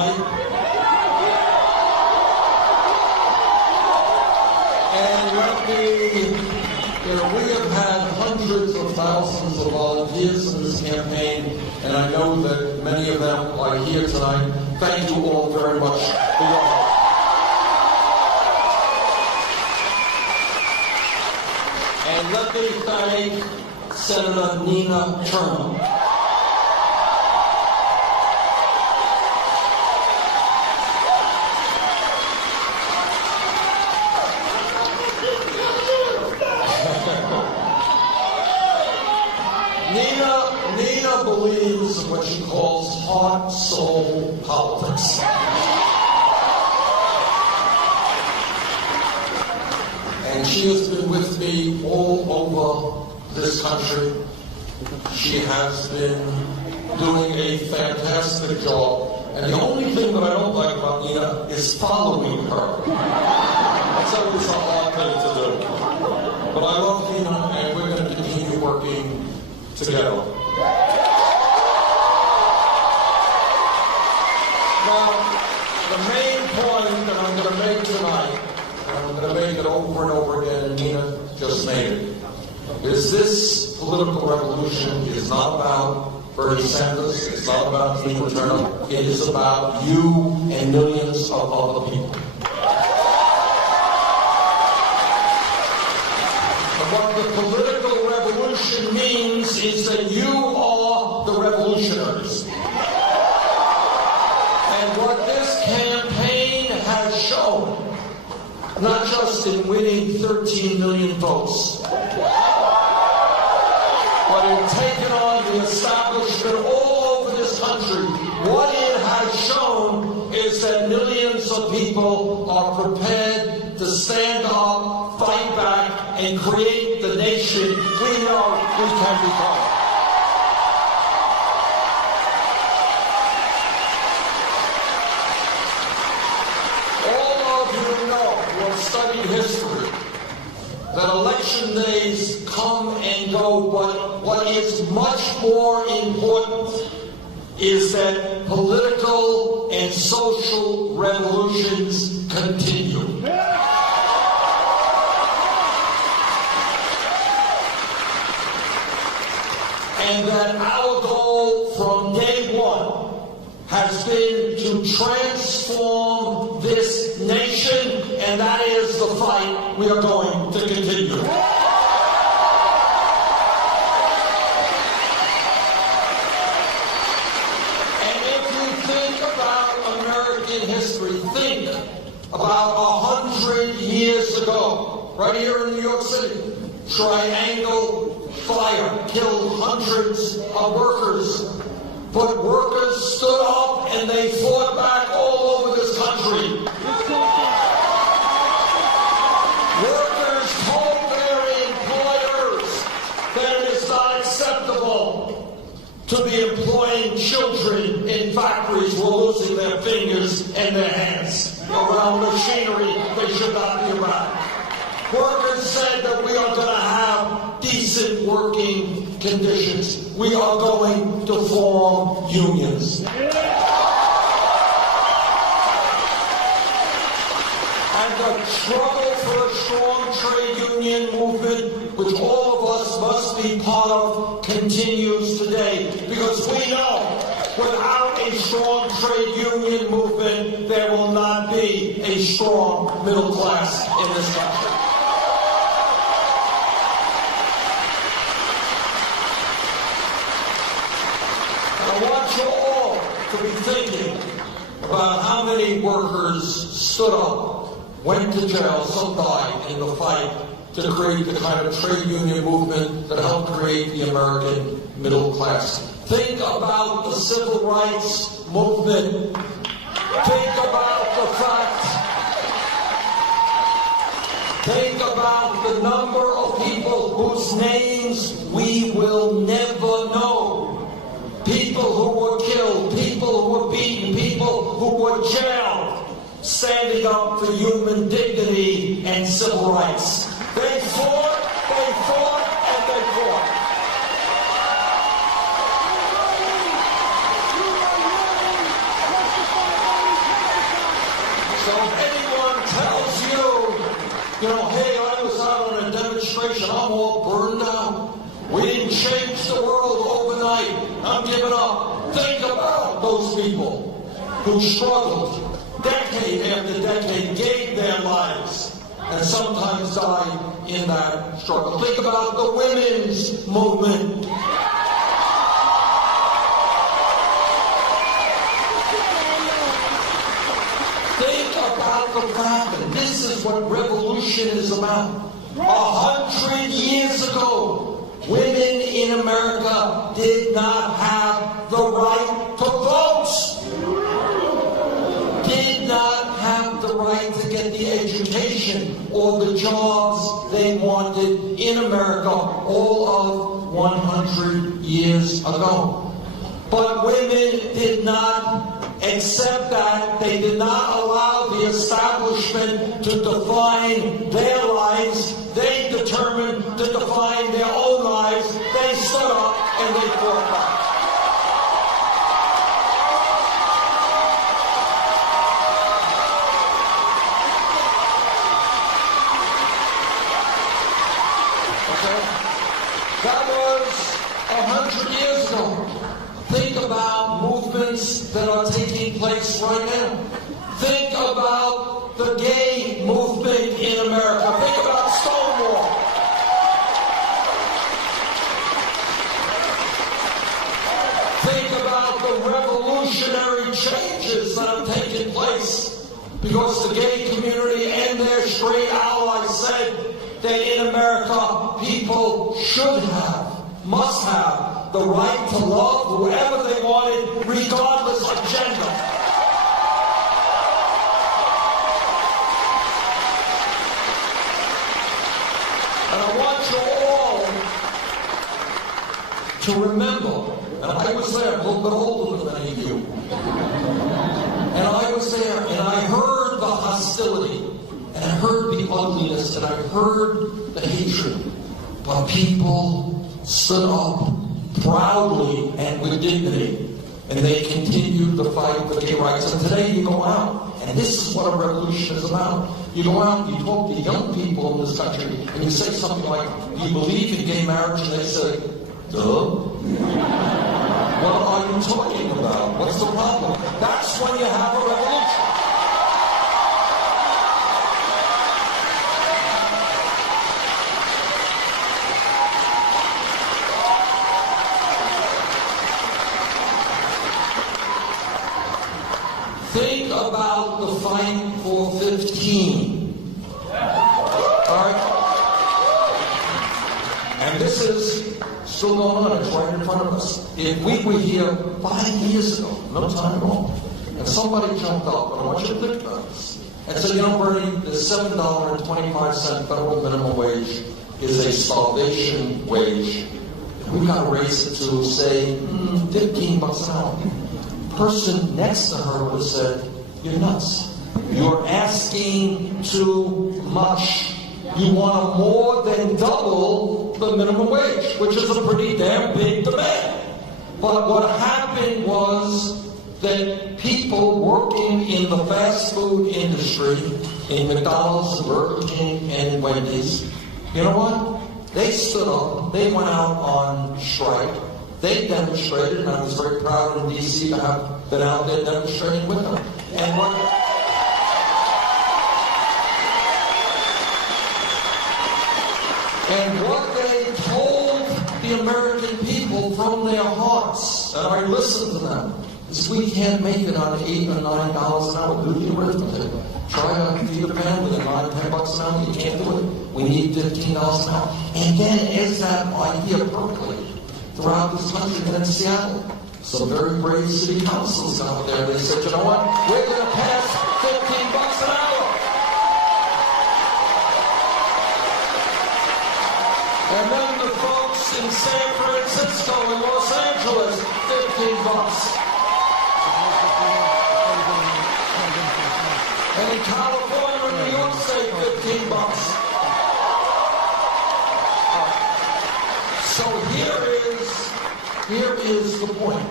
tonight. And we have had hundreds of thousands of volunteers in this campaign, and I know that many of them are here tonight. Thank you all very much for your help. And let me thank Senator Nina Turner. Nina believes in what she calls heart, soul politics. And she has been with me all over this country. She has been doing a fantastic job. And the only thing that I don't like about Nina is following her. That's always a hard thing to do. But I love Nina, and we're going to continue working together. Now, the main point that I'm going to make tonight, and I'm going to make it over and over again, and Nina just made it, is this political revolution is not about Bernie Sanders, it's not about Tina Turner, it is about you and millions of other people. And what the political revolution means is that you are the revolutionaries. And what this campaign has shown, not just in winning 13 million votes, but in taking on the establishment all over this country, what it has shown is that millions of people are prepared to stand up, fight back, and create the nation we know we can become. All of you know, who have studied history, that election days come and go, but what is much more important is that political and social revolutions continue. And that our goal from day one has been to transform this nation, and that is the fight we are going to continue. And if you think about American history, think about 100 years ago, right here in New York City, Triangle Fire killed hundreds of workers. But workers stood up and they fought back all over this country. Workers told their employers that it is not acceptable to be employing children in factories who are losing their fingers and their hands around machinery they should not be around. Workers said that we are going to have decent working conditions. We are going to form unions. And the struggle for a strong trade union movement, which all of us must be part of, continues today. Because we know without a strong trade union movement, there will not be a strong middle class in this country. I want you all to be thinking about how many workers stood up, went to jail, some died in the fight to create the kind of trade union movement that helped create the American middle class. Think about the civil rights movement. Think about the fact, think about the number of people whose names we will never know. People who were killed, people who were beaten, people who were jailed, standing up for human dignity and civil rights. They fought, and they fought. So if anyone tells you, hey, I was out on a demonstration, I'm all burned out. We didn't change the world overnight. I'm giving up. Think about those people who struggled decade after decade, gave their lives, and sometimes died in that struggle. Think about the women's movement. Think about the fact that this is what revolution is about. 100 years ago, women in America did not have the right to vote. Did not have the right to get the education or the jobs they wanted in America all of 100 years ago. But women did not accept that. They did not allow the establishment to define their lives. They determined to define their own lives. They stood up and they fought back. That was 100 years ago. Think about movements that are taking place right now. Think about the gay movement in America. Think about Stonewall. Think about the revolutionary changes that have taken place because the gay community and their straight allies said that in America, people should have, must have, the right to love whoever they wanted, regardless of gender. And I want you all to remember, and I was there, a little bit older than any of you, and I was there, and I heard the hostility, and I heard the ugliness, and I heard the hatred. But people stood up proudly and with dignity, and they continued the fight for gay rights. And today you go out, and this is what a revolution is about. You go out and you talk to young people in this country, and you say something like, do you believe in gay marriage? And they say, duh. What are you talking about? What's the problem? That's when you have a revolution. Think about the fight for 15. All right? And this is still going on. It's right in front of us. If we were here 5 years ago, no time at all, and somebody jumped up, and I want you to think about this, and said, Bernie, the $7.25 federal minimum wage is a starvation wage. We've got to raise it to, say, $15 an hour. Person next to her would have said, you're nuts. You're asking too much. You want to more than double the minimum wage, which is a pretty damn big demand. But what happened was that people working in the fast food industry, in McDonald's, Burger King, and Wendy's, you know what? They stood up, they went out on strike, they demonstrated, and I was very proud in D.C. to have been out there demonstrating with them. And what they told the American people from their hearts, and I listened to them, is we can't make it on $8 or $9 an hour. Do the arithmetic. Try to feed a family at $9 or $10 an hour. You can't do it. We need $15 an hour. And then as that idea percolated throughout this country and in Seattle, some very brave city councils out there, they said, you know what? We're going to pass $15 an hour. And then the folks in San Francisco and Los Angeles, $15. And in California and New York State, $15. So here is the point.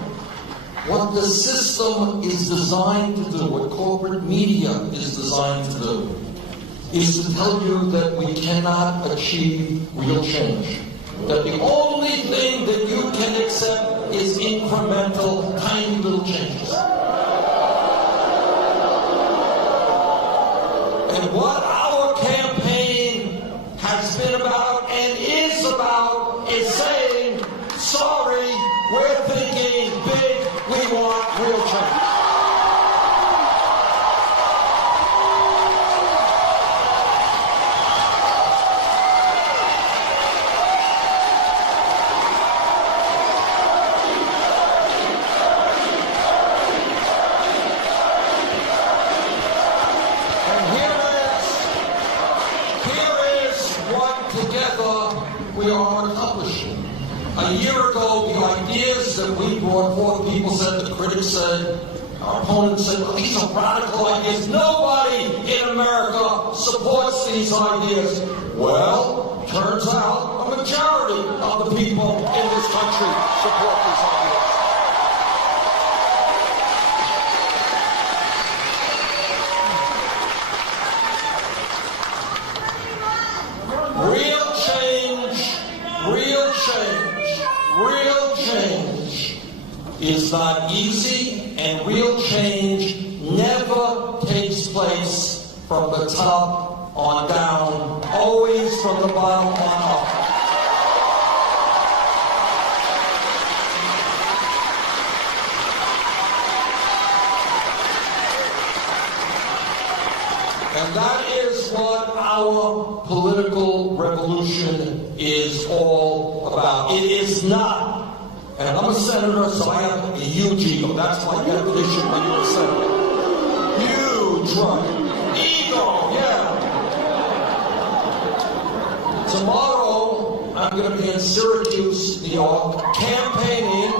What the system is designed to do, what corporate media is designed to do, is to tell you that we cannot achieve real change. That the only thing that you can accept is incremental, tiny little changes. And what our campaign has been about and is about is saying, sorry, we're thinking big, we want real change. We are accomplishing. A year ago, the ideas that we brought forth, people said, the critics said, our opponents said, well, these are radical ideas. Nobody in America supports these ideas. Well, turns out a majority of the people in this country support these ideas. Real change is not easy, and real change never takes place from the top on down, always from the bottom on up. And that is what our political revolution is all about. It is not, and I'm a senator, so I have a huge ego. That's my definition when you're a senator. Huge, right? Ego, yeah. Tomorrow, I'm going to be in Syracuse, New York, campaigning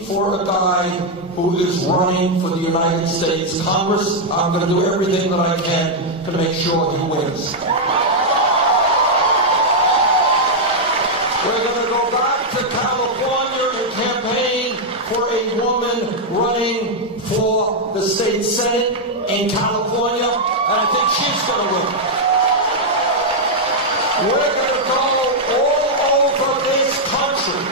for a guy who is running for the United States Congress. I'm going to do everything that I can to make sure he wins. We're going to go back to California and campaign for a woman running for the state Senate in California, and I think she's going to win. We're going to go all over this country,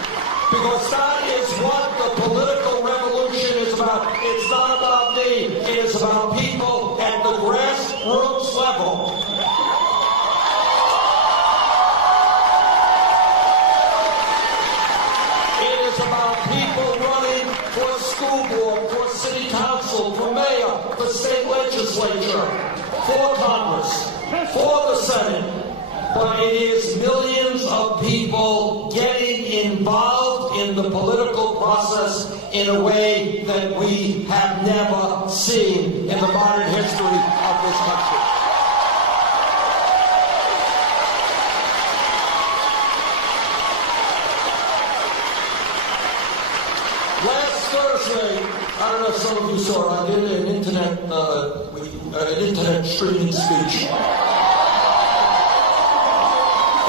because that is what the political revolution is about. It's not about me. It is about people at the grassroots level. It is about people running for school board, for city council, for mayor, for state legislature, for Congress, for the Senate. But it is millions of people getting involved in the political process in a way that we have never seen in the modern history of this country. Last Thursday, I don't know if some of you saw it, I did an internet streaming speech.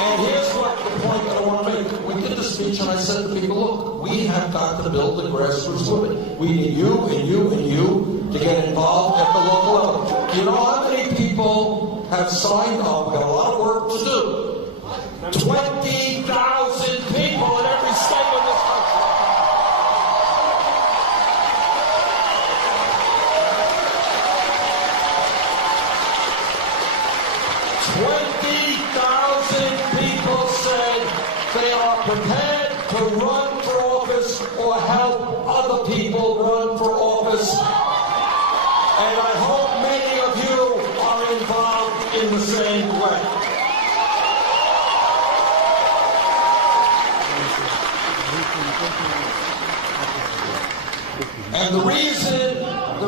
And here's what the point that I want to make. We did the speech and I said to people, look, we have got to build the grassroots movement. We need you and you and you to get involved at the local level. Do you know how many people have signed up? We've got a lot of work to do. 20,000 people in every state in this country. They are prepared to run for office or help other people run for office. And I hope many of you are involved in the same way. And the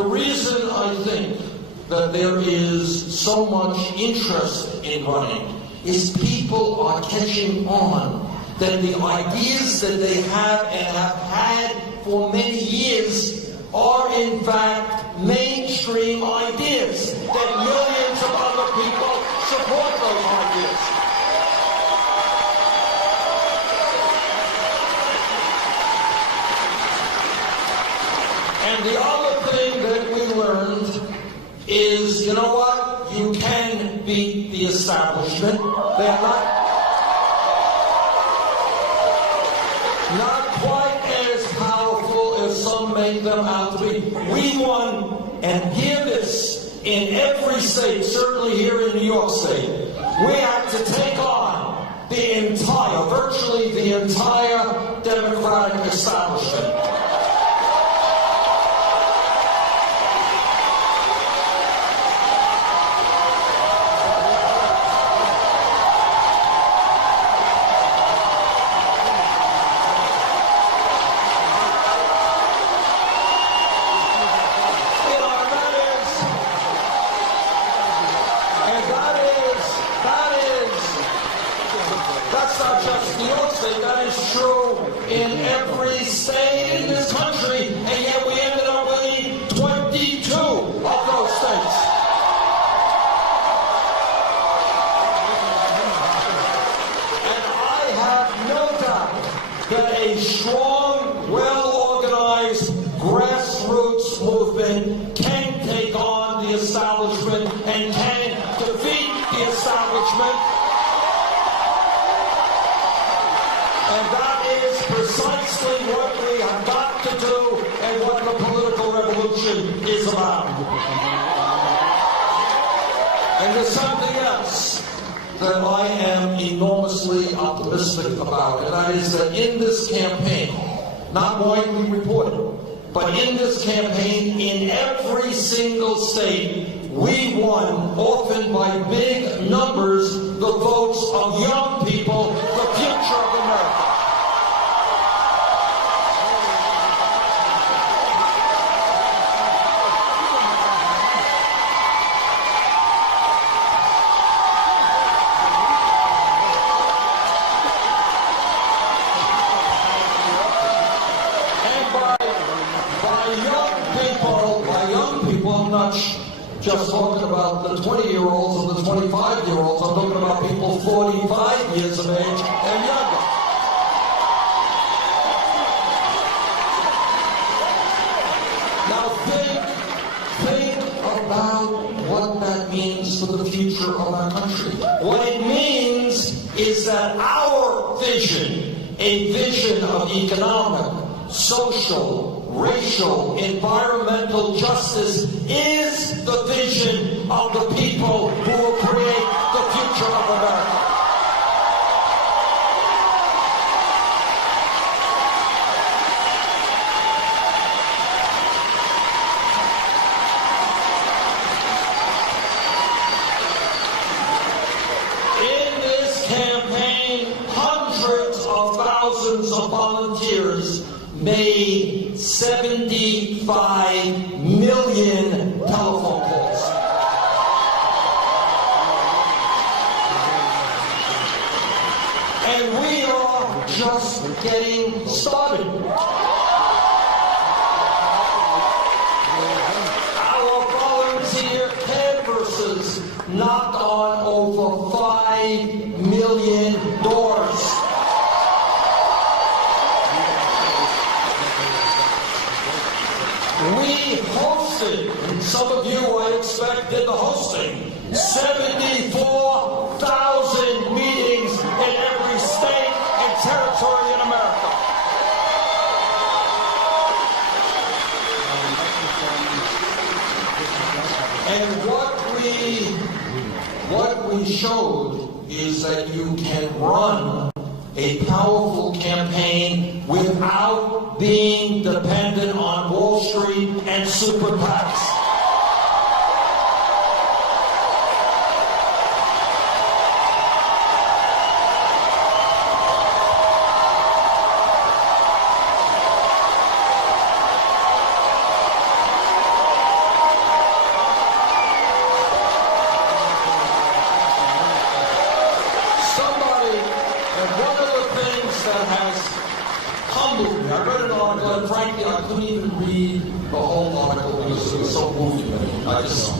reason I think that there is so much interest in running is people are catching on that the ideas that they have and have had for many years are in fact mainstream ideas, that millions of other people support those ideas. is, you know what? You can beat the establishment. They are not quite as powerful as some make them out to be. We won, and hear this, in every state, certainly here in New York State, we had to take on the entire, virtually the entire Democratic establishment. That's not just New York State, that is true in every state in this country, and yet we ended up winning 22 of those states. And I have no doubt that a strong, well-organized grassroots movement can take on the establishment and can defeat the establishment. And that is precisely what we have got to do and what the political revolution is about. And there's something else that I am enormously optimistic about, and that is that in this campaign, not widely reported, but in this campaign, in every single state, we won, often by big numbers, the votes of young people, the future of America. Just talking about the 20-year-olds and the 25-year-olds. I'm talking about people 45 years of age and younger. Now think about what that means for the future of our country. What it means is that our vision, a vision of economic, social, racial, environmental justice is the vision of the people who will create the future of America. In this campaign, hundreds of thousands of volunteers made 75 million telephone calls. And we are just getting started. Our volunteer canvassers knocked on over 5 million doors. We hosted, and some of you, I expect, did the hosting, 74,000 meetings in every state and territory in America. And what we showed is that you can run a powerful campaign without being dependent on Wall Street and super PACs. That has humbled me. I read an article, and frankly, I couldn't even read the whole article because it was so moving to me. I just,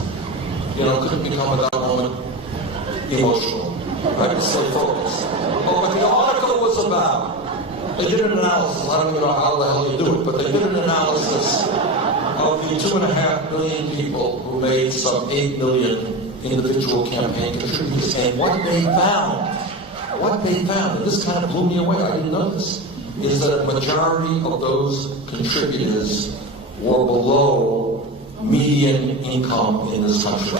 couldn't become at that moment emotional. I could stay focused. But what the article was about, they did an analysis. I don't even know how the hell you do it, but they did an analysis of the 2.5 million people who made some 8 million individual campaign contributors, and what they found, and this kind of blew me away, I didn't know this, is that a majority of those contributors were below median income in this country.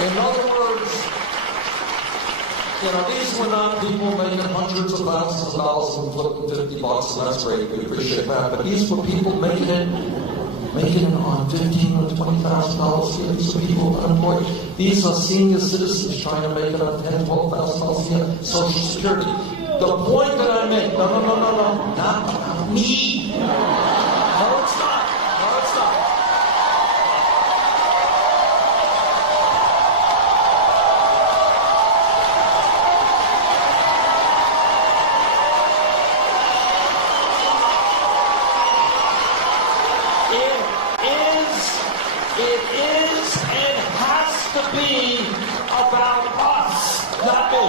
In other words, these were not people making hundreds of thousands of dollars and flipping $50, and that's great, we appreciate that, but these were people making it on $15,000 or $20,000 a year. These are people unemployed. These are senior citizens trying to make it on $10,000, $12,000 a year, Social Security. The point that I make, no, not about me. No, it's not. It is and has to be about us, not me.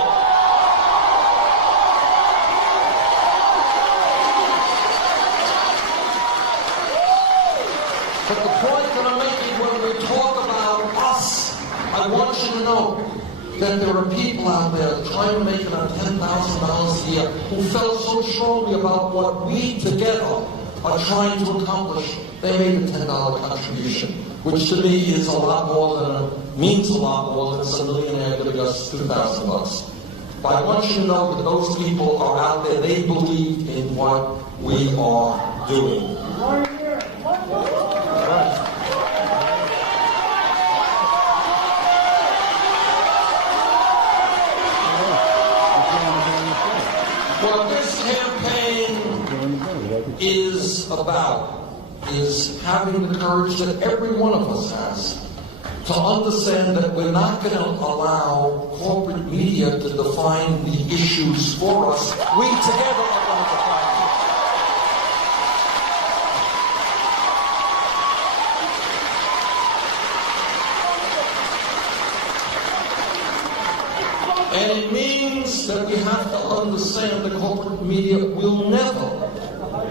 But the point that I'm making when we talk about us, I want you to know that there are people out there trying to make it on $10,000 a year who felt so strongly about what we together are trying to accomplish. They made a $10 contribution, which to me is means a lot more than some millionaire giving us $2,000. But I want you to know that those people are out there, they believe in what we are doing. What this campaign is about is having the courage that every one of us has to understand that we're not going to allow corporate media to define the issues for us. We together are going to define them. And it means that we have to understand that corporate media will never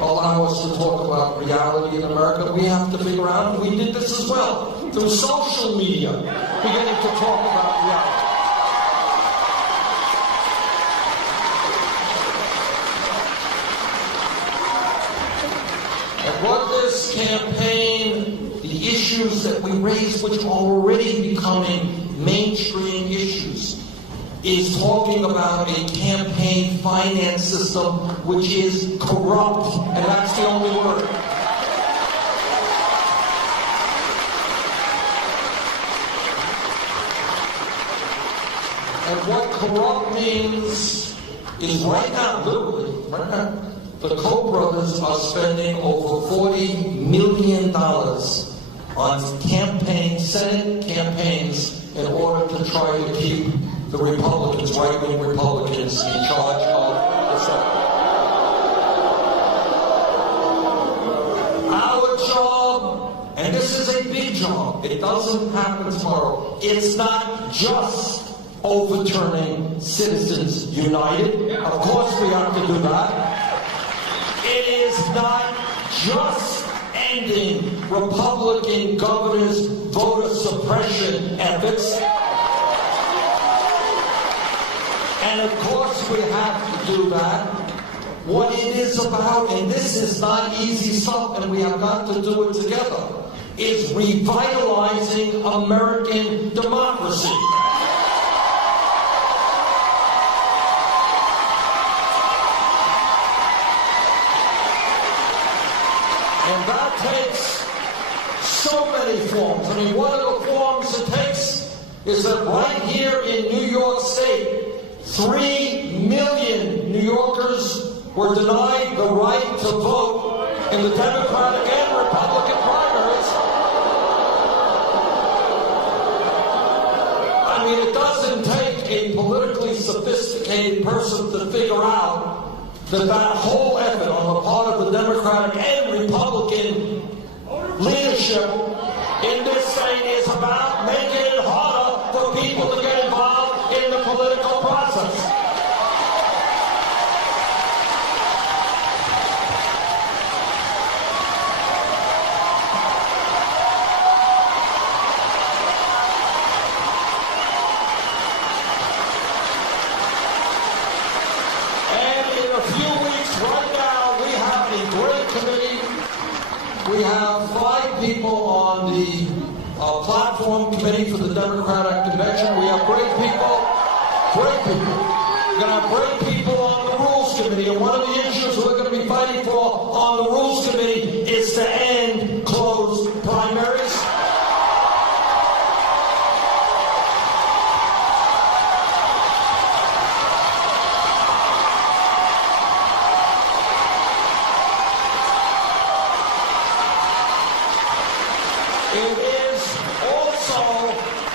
allow us to talk about reality in America. We have to figure out, and we did this as well, through social media, beginning to talk about reality. And what this campaign, the issues that we raise, which are already becoming mainstream issues, is talking about a campaign finance system which is corrupt, and that's the only word. And what corrupt means is right now, literally, the Koch brothers are spending over $40 million on Senate campaigns in order to try to keep the Republicans, right-wing Republicans, in charge of the Senate. Our job, and this is a big job, it doesn't happen tomorrow, it's not just overturning Citizens United. Of course we have to do that. It is not just ending Republican governors' voter suppression efforts. And of course we have to do that. What it is about, and this is not easy stuff, and we have got to do it together, is revitalizing American democracy. And that takes so many forms. I mean, one of the forms it takes is that right here in New York State, 3 million New Yorkers were denied the right to vote in the Democratic and Republican primaries. I mean, it doesn't take a politically sophisticated person to figure out that whole effort on the part of the Democratic and Republican leadership in this thing is about making it harder for people to get involved in the political process. we have 5 people on the platform committee for the Democratic Convention. We have great people. Great people. We're going to have great people on the Rules Committee, and one of the issues we're going to be fighting for on the Rules Committee is to end closed primaries. It is also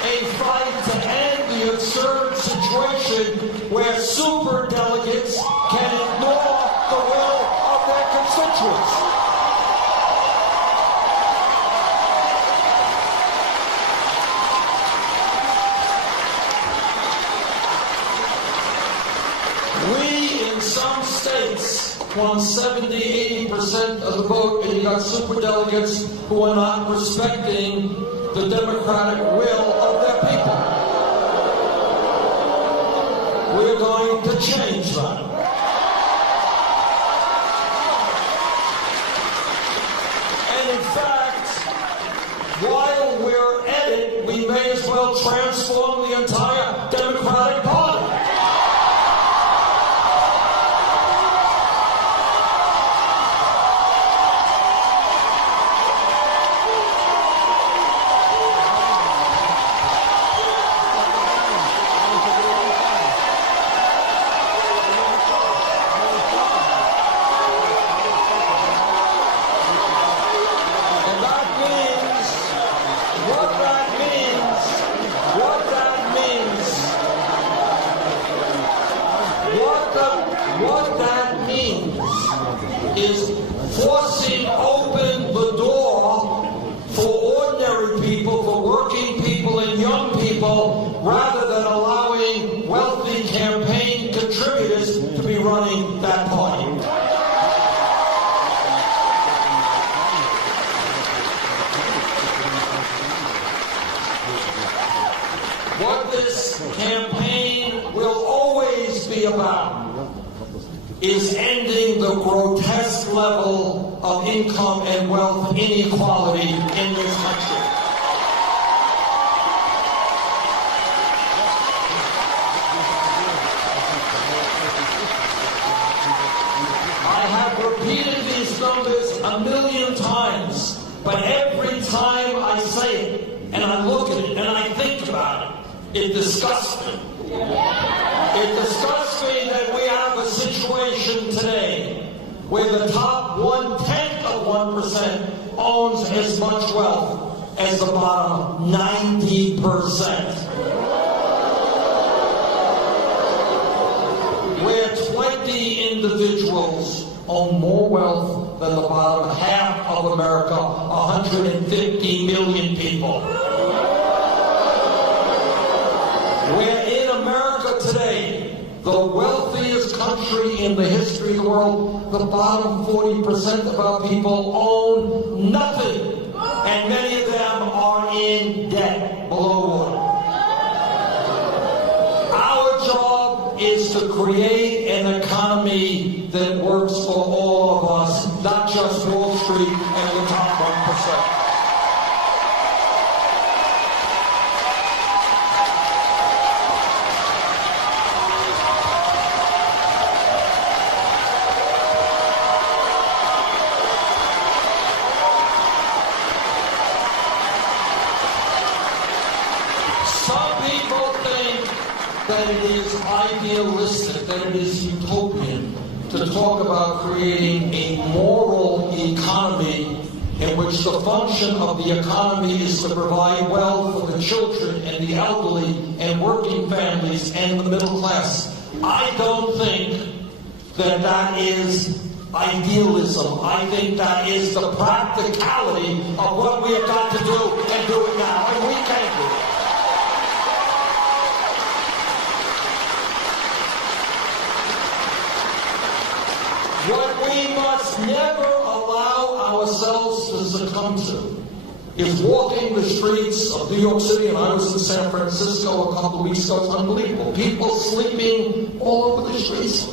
a fight to end the absurd situation where superdelegates can ignore the will of their constituents. We, in some states, won 70-80% of the vote, and you got superdelegates who are not respecting the democratic will of their people. We're going to change that. And in fact, while we're at it, we may as well transform the entire Democratic Party. What that means is forcing open the door for ordinary people, for working people and young people, rather than allowing wealthy campaign contributors to be running that party. What this campaign will always be about is ending the grotesque level of income and wealth inequality in this country. I have repeated these numbers a million times, but every time I say it, and I look at it, and I think about it, it disgusts me. It disgusts me that we have a situation today where the top 1/10 of 1% owns as much wealth as the bottom 90%. Where 20 individuals own more wealth than the bottom half of America, 150 million people. Where in America today, the wealthiest country in the history of the world, the bottom 40% of our people own nothing, and many of them are in debt below water. Our job is to create an economy that works for all of us, not just Wall Street and the top 1%. Some people think that it is idealistic, that it is utopian to talk about creating a moral economy in which the function of the economy is to provide wealth for the children and the elderly and working families and the middle class. I don't think that that is idealism. I think that is the practicality of what we have got to do, and do it now, and we can do it. What we must never allow ourselves to succumb to is walking the streets of New York City, and I was in San Francisco a couple of weeks ago. It's unbelievable. People sleeping all over the streets.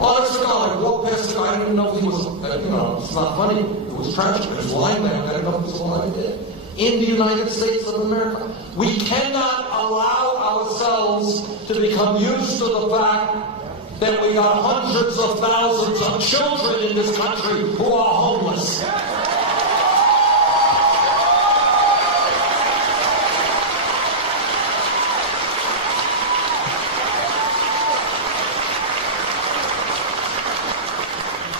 Honest to God, I walked past the guy, I didn't know if he was a it's not funny. It was tragic. It was lying there. I don't know if it was lying there. In the United States of America, we cannot allow ourselves to become used to the fact that we got hundreds of thousands of children in this country who are homeless.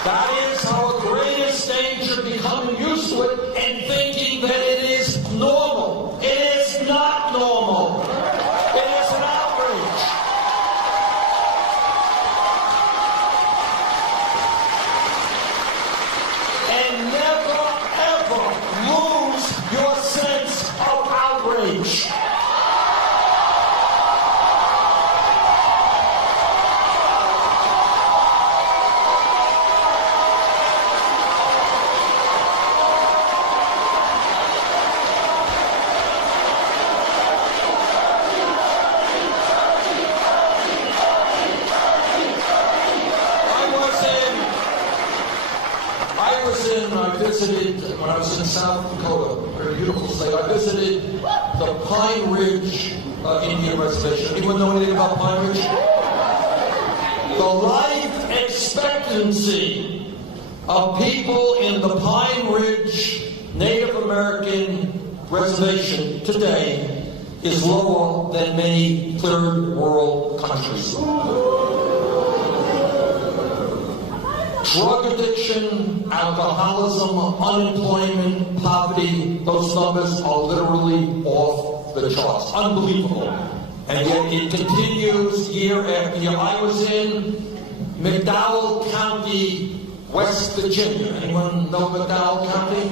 That is our greatest danger, becoming used to it and thinking that it is normal. It is not normal. It is an outrage. And never, ever lose your sense of outrage. When I was in South Dakota, a very beautiful state, I visited the Pine Ridge Indian Reservation. Anyone know anything about Pine Ridge? The life expectancy of people in the Pine Ridge Native American Reservation today is lower than many third world countries. Drug addiction, alcoholism, unemployment, poverty, those numbers are literally off the charts. Unbelievable. And yet it continues year after year. I was in McDowell County, West Virginia. Anyone know McDowell County?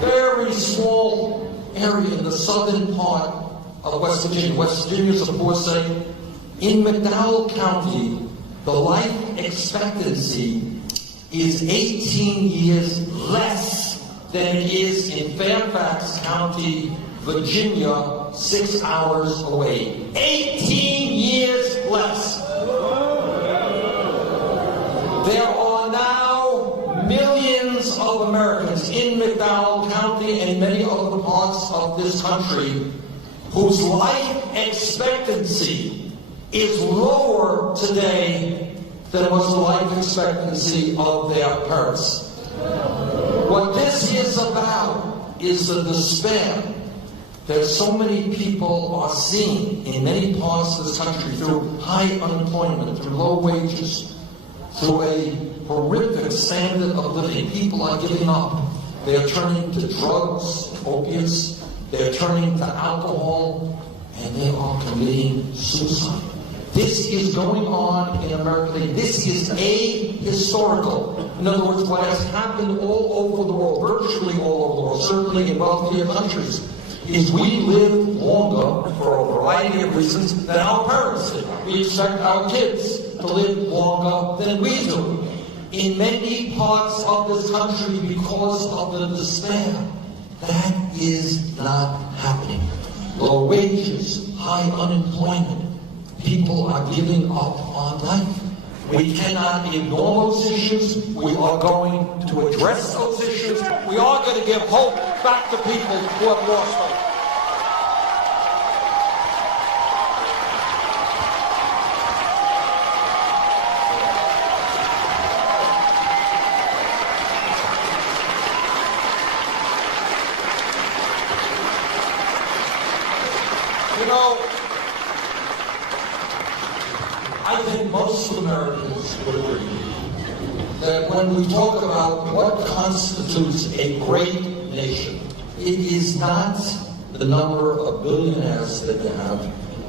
Very small area in the southern part of West Virginia. West Virginia is a poor state. In McDowell County, the life expectancy is 18 years less than it is in Fairfax County, Virginia, 6 hours away. 18 years less. There are now millions of Americans in McDowell County and many other parts of this country whose life expectancy is lower today than was the life expectancy of their parents. What this is about is the despair that so many people are seeing in many parts of this country through high unemployment, through low wages, through a horrific standard of living. People are giving up. They are turning to drugs, opiates, they are turning to alcohol, and they are committing suicide. This is going on in America. This is ahistorical. In other words, what has happened all over the world, virtually all over the world, certainly in wealthier countries, is we live longer for a variety of reasons than our parents did. We expect our kids to live longer than we do. In many parts of this country, because of the despair, that is not happening. Low wages, high unemployment. People are giving up on life. We cannot ignore those issues. We are going to address those issues. We are going to give hope back to people who have lost hope. You know, I think most Americans would agree that when we talk about what constitutes a great nation, it is not the number of billionaires that you have.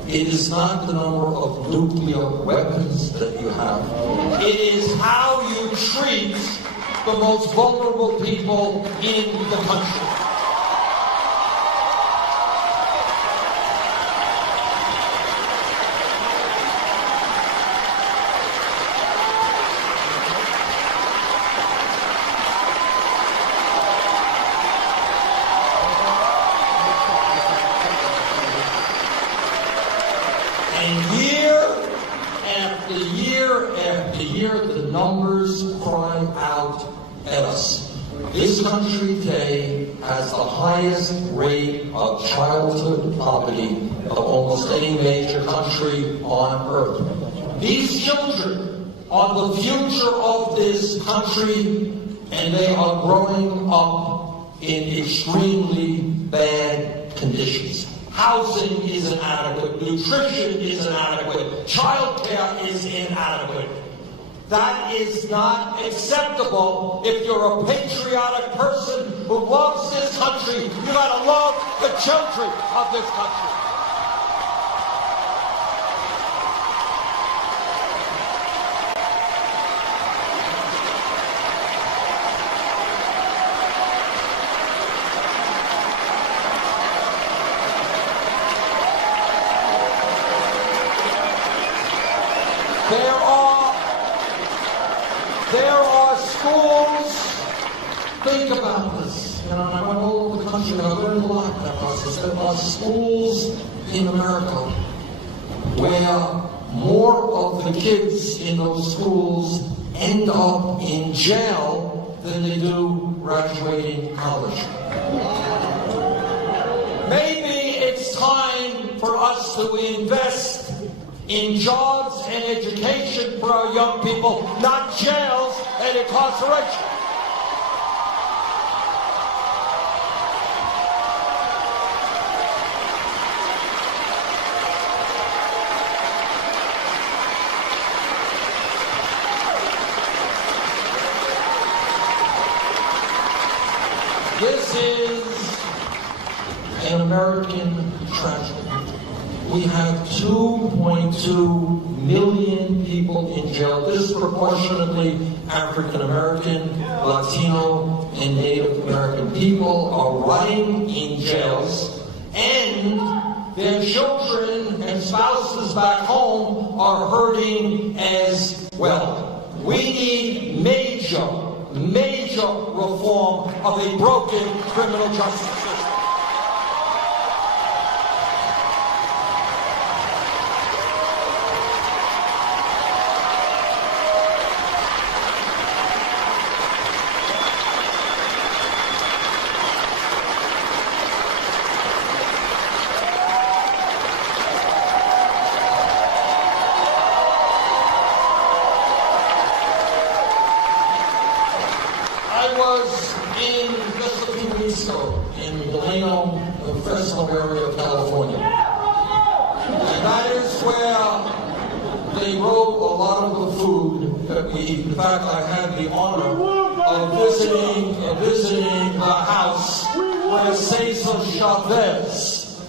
It is not the number of nuclear weapons that you have. It is how you treat the most vulnerable people in the country. And year after year after year, the numbers cry out at us. This country today has the highest rate of childhood poverty of almost any major country on earth. These children are the future of this country, and they are growing up in extremely bad conditions. Housing is inadequate, nutrition is inadequate, childcare is inadequate. That is not acceptable. If you're a patriotic person who loves this country, you gotta love the children of this country. There are schools, think about this, and I went all over the country and I learned a lot in that process. There are schools in America where more of the kids in those schools end up in jail than they do graduating college. Maybe it's time for us to invest in jobs and education for our young people, not jails and incarceration. This is an American tragedy. We have 2.2 million people in jail, disproportionately African American, Latino, and Native American people are rotting in jails, and their children and spouses back home are hurting as well. We need major reform of a broken criminal justice system. In Delano, the Fresno area of California. And that is where they grow a lot of the food that we eat. In fact, I had the honor of visiting the house where Cesar Chavez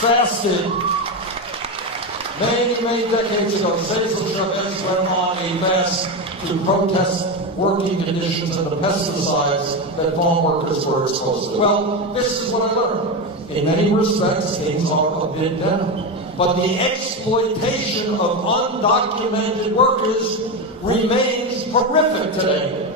fasted many decades ago. Cesar Chavez went on a fast to protest working conditions and the pesticides that farm workers were exposed to. Well, this is what I learned. In many respects, things are a bit better. But the exploitation of undocumented workers remains horrific today.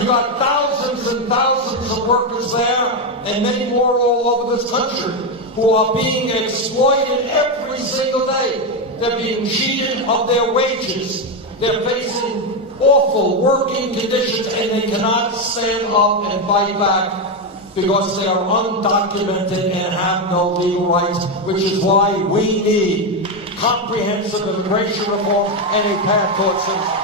You got thousands and thousands of workers there, and many more all over this country, who are being exploited every single day. They're being cheated of their wages. They're facing awful working conditions, and they cannot stand up and fight back because they are undocumented and have no legal rights, which is why we need comprehensive immigration reform and a path towards citizenship.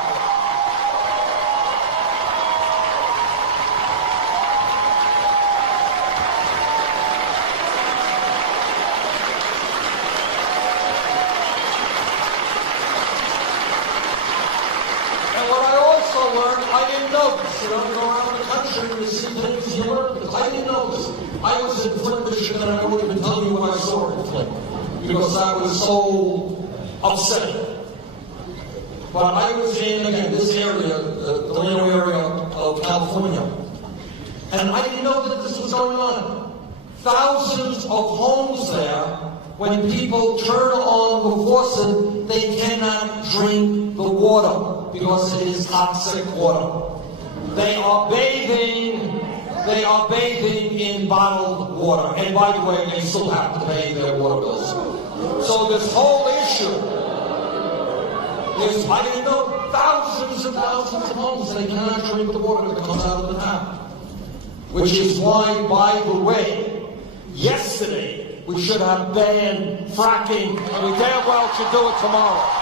I didn't know this. You know, you go around the country and you see things you learn. I didn't know this. I was in Flint, Michigan, and I won't even tell you what I saw in Flint because I was so upset. But I was in, again, this area, the Delano area of California, and I didn't know that this was going on. Thousands of homes there, when people turn on the faucet, they cannot drink the water because it is toxic water. They are bathing in bottled water. And by the way, they still have to pay their water bills. So this whole issue is, I didn't know. thousands and thousands of homes they cannot drink the water that comes out of the tap. Which is why, by the way, yesterday we should have banned fracking, and we damn well should do it tomorrow.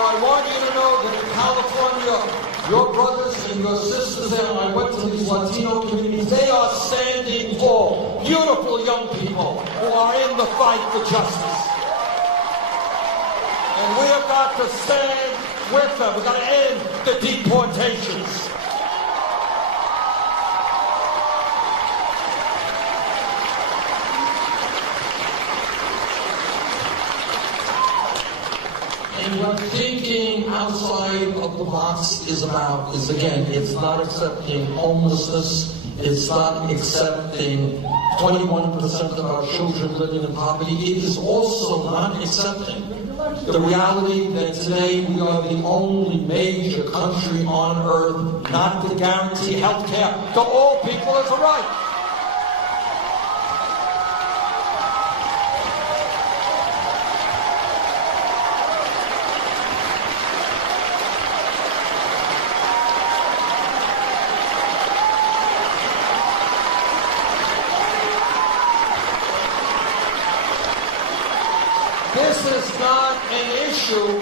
I want you to know that in California, your brothers and your sisters there, I went to these Latino communities, they are standing tall. Beautiful young people who are in the fight for justice. And we have got to stand with them. We've got to end the deportations. And what thinking outside of the box is about is, again, it's not accepting homelessness, it's not accepting 21% of our children living in poverty. It is also not accepting the reality that today we are the only major country on earth not to guarantee health care to all people as a right. This is not an issue,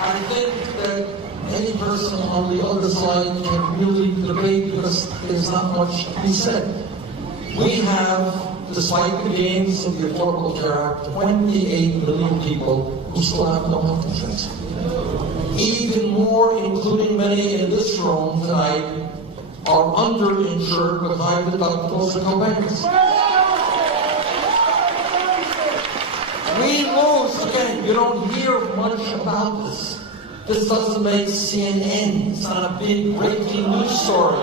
I think, that any person on the other side can really debate because there's not much to be said. We have, despite the gains of the Affordable Care Act, 28 million people who still have no health insurance. Even more, including many in this room tonight, are underinsured with high deductibles and co-payments. We lose, again, you don't hear much about this. This doesn't make CNN. It's not a big breaking news story.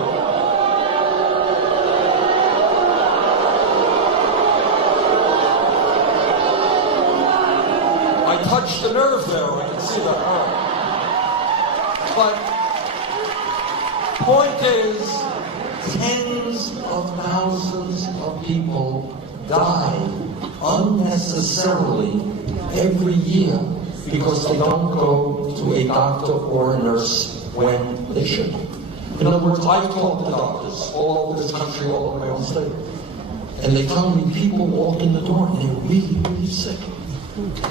I touched the nerve there, I can see that. But point is, tens of thousands of people die unnecessarily every year because they don't go to a doctor or a nurse when they should. In other words, I've talked to doctors all over this country, all over my own state, and they tell me people walk in the door and they're really, really sick.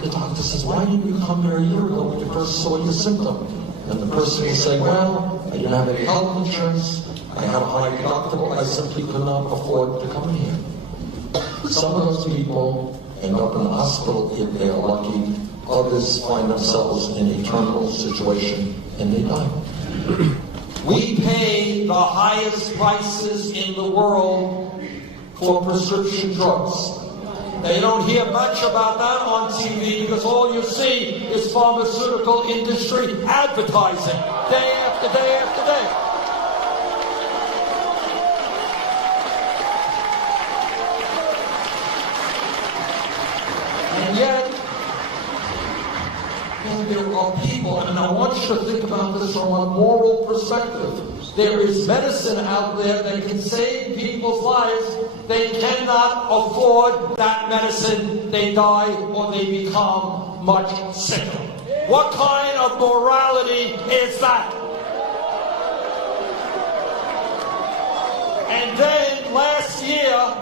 The doctor says, why didn't you come here a year ago when you first saw your symptom? And the person will say, well, I didn't have any health insurance, I have a high deductible, I simply could not afford to come in here. Some of those people end up in the hospital if they are lucky. Others find themselves in a terminal situation and they die. We pay the highest prices in the world for prescription drugs. They don't hear much about that on TV because all you see is pharmaceutical industry advertising day after day after day. And yet, there are people, and I want you to think about this from a moral perspective. There is medicine out there that can save people's lives. They cannot afford that medicine. They die or they become much sicker. What kind of morality is that? And then last year,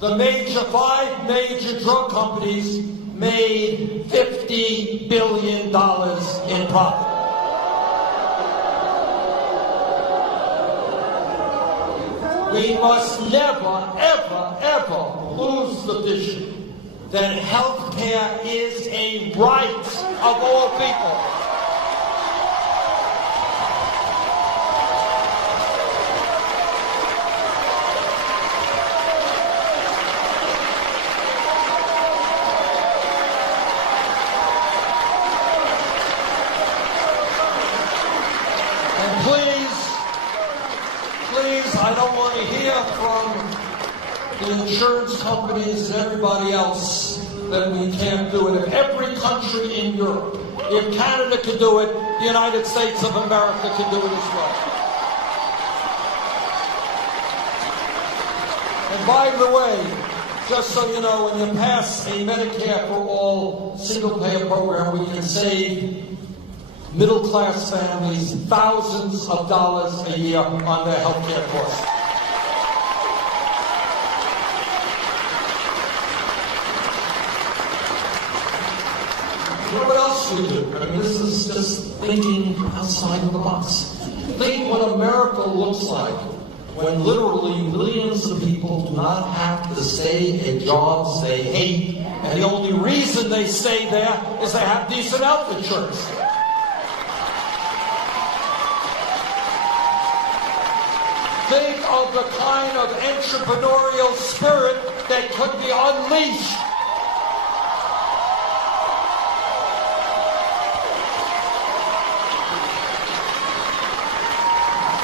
the five major drug companies made $50 billion in profit. We must never, ever, ever lose the vision that health care is a right of all people. Please, I don't want to hear from the insurance companies and everybody else that we can't do it. If every country in Europe, if Canada could do it, the United States of America could do it as well. And by the way, just so you know, when you pass a Medicare for All single-payer program, we can save middle-class families thousands of dollars a year on their health care costs. You know what else we do? I mean, this is just thinking outside of the box. Think what America looks like when literally millions of people do not have to stay in jobs they hate, and the only reason they stay there is they have decent health insurance. Think of the kind of entrepreneurial spirit that could be unleashed.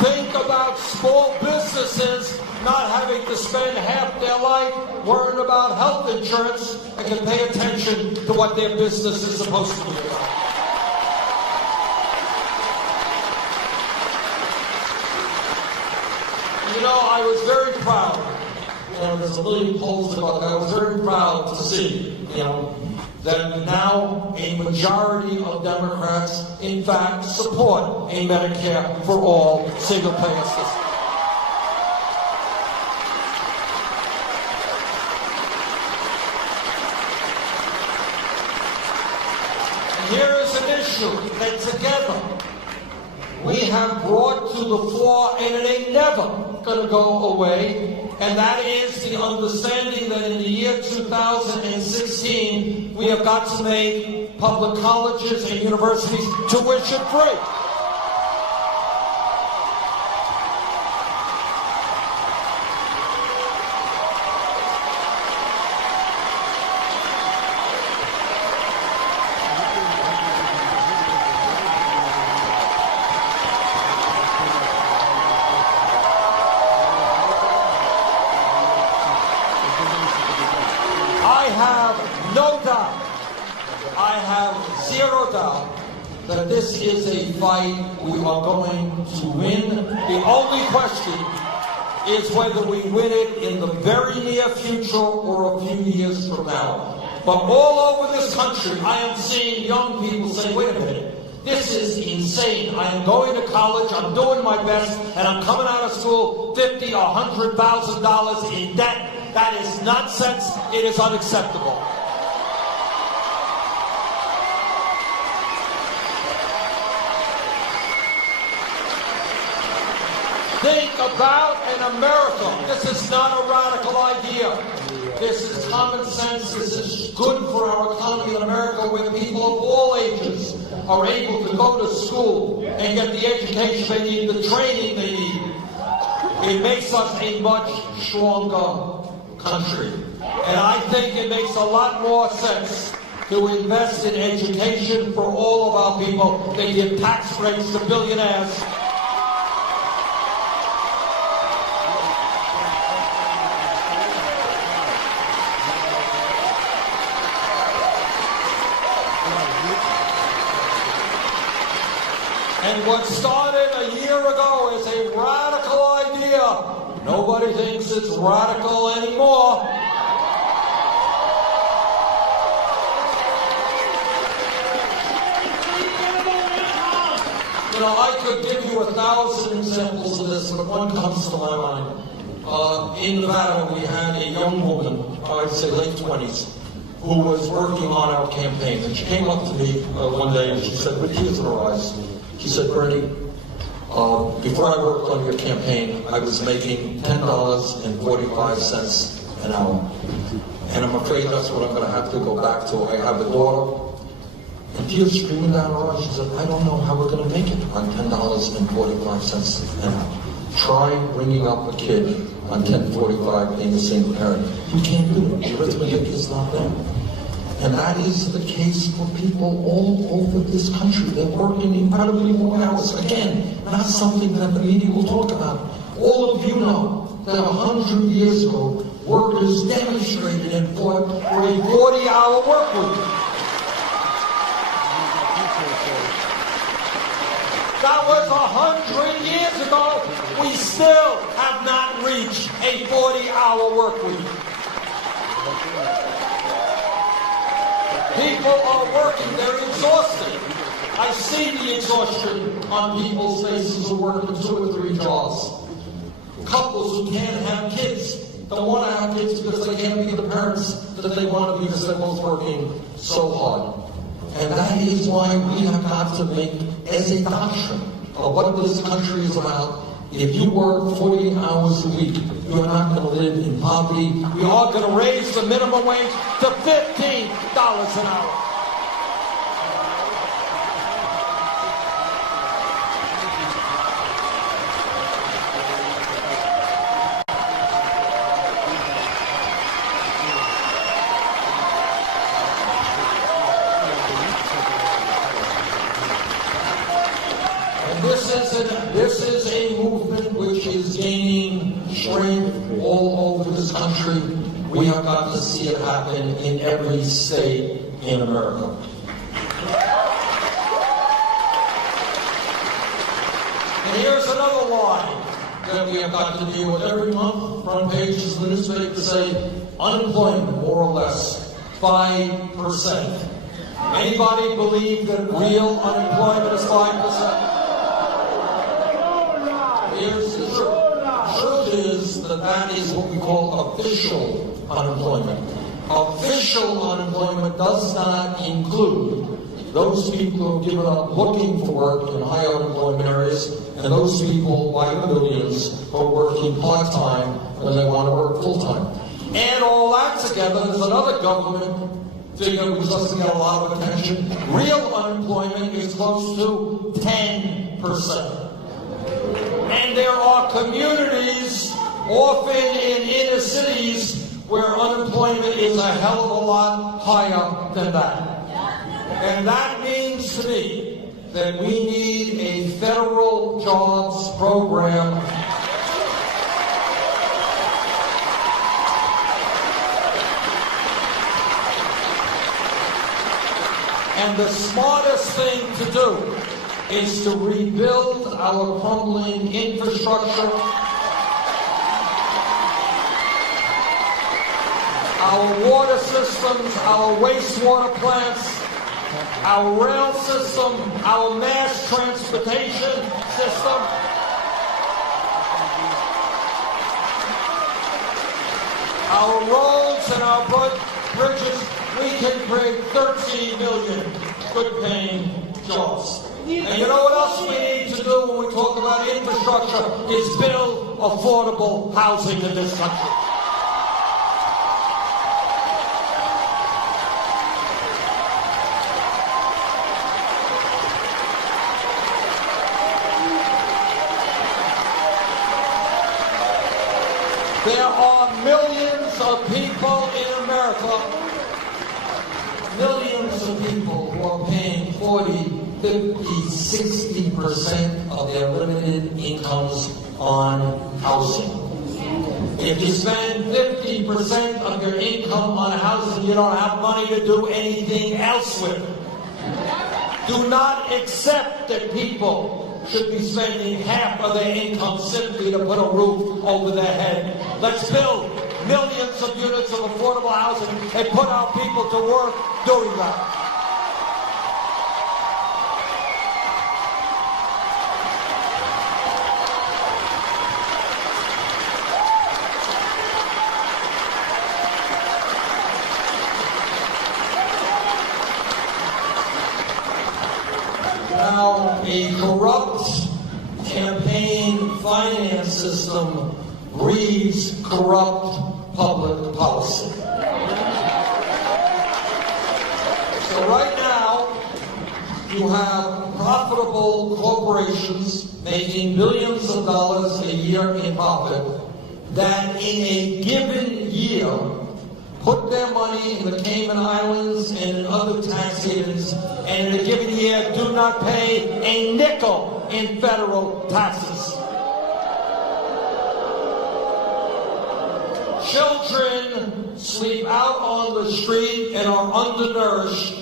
Think about small businesses not having to spend half their life worrying about health insurance and can pay attention to what their business is supposed to be about. You know, I was very proud, and there's a million polls about that, I was very proud to see, that now a majority of Democrats, in fact, support a Medicare for All single-payer system. And here is an issue that together we have brought to the fore, and it ain't never going to go away, and that is the understanding that in the year 2016, we have got to make public colleges and universities tuition free. I have zero doubt that this is a fight we are going to win. The only question is whether we win it in the very near future or a few years from now. But all over this country, I am seeing young people say, wait a minute, this is insane. I am going to college, I'm doing my best, and I'm coming out of school $50,000 or $100,000 in debt. That is nonsense. It is unacceptable. Think about an America. This is not a radical idea. This is common sense. This is good for our economy in America, where people of all ages are able to go to school and get the education they need, the training they need. It makes us a much stronger country. And I think it makes a lot more sense to invest in education for all of our people than give tax breaks to billionaires. And what started a year ago as a radical idea, nobody thinks it's radical anymore. You know, I could give you 1,000 examples of this, but one comes to my mind. In Nevada, we had a young woman, I'd say late 20s, who was working on our campaign. And she came up to me one day and she said, with tears in her eyes, she said, Bernie, before I worked on your campaign, I was making $10.45 an hour. And I'm afraid that's what I'm going to have to go back to. I have a daughter, and tears streaming down her eyes. She said, I don't know how we're going to make it on $10.45 an hour. Try bringing up a kid on $10.45 being a single parent. You can't do it. The arithmetic is not there. And that is the case for people all over this country. They're working incredibly long hours. Again, not something that the media will talk about. All of you know that 100 years ago, workers demonstrated and fought for a 40-hour work week. That was 100 years ago. We still have not reached a 40-hour work week. People are working, they're exhausted. I see the exhaustion on people's faces who work in 2 or 3 jobs. Couples who can't have kids, don't want to have kids because they can't be the parents that they want to be because they're both working so hard. And that is why we have got to make, as a doctrine of what this country is about, if you work 40 hours a week, you're not going to live in poverty. We are going to raise the minimum wage to $15 an hour. This is a movement which is gaining strength all over this country. We have got to see it happen in every state in America. And here's another line that we have got to deal with every month. Front pages of the newspaper say unemployment, more or less, 5%. Anybody believe that real unemployment is 5%? Here's the truth is that is what we call official unemployment. Official unemployment does not include those people who have given up looking for work in high unemployment areas and those people, by the millions, who are working part-time when they want to work full-time. And all that together, there's another government figure which doesn't get a lot of attention. Real unemployment is close to 10%. And there are communities, often in inner cities, where unemployment is a hell of a lot higher than that. And that means to me that we need a federal jobs program and the smartest thing to do is to rebuild our crumbling infrastructure, our water systems, our wastewater plants, our rail system, our mass transportation system, our roads and our bridges. We can create 13 million good-paying jobs. And you know what else we need to do when we talk about infrastructure is build affordable housing in this country. There are millions of people in America, millions of people who are paying 40, 50, 60% of their limited incomes on housing. If you spend 50% of your income on housing, you don't have money to do anything else with. Do not accept that people should be spending half of their income simply to put a roof over their head. Let's build millions of units of affordable housing and put our people to work doing that. Now, a corrupt campaign finance system breeds corrupt public policy. So right now, you have profitable corporations making billions of dollars a year in profit that in a given year put their money in the Cayman Islands and in other tax havens, and in a given year do not pay a nickel in federal taxes. children sleep out on the street and are undernourished,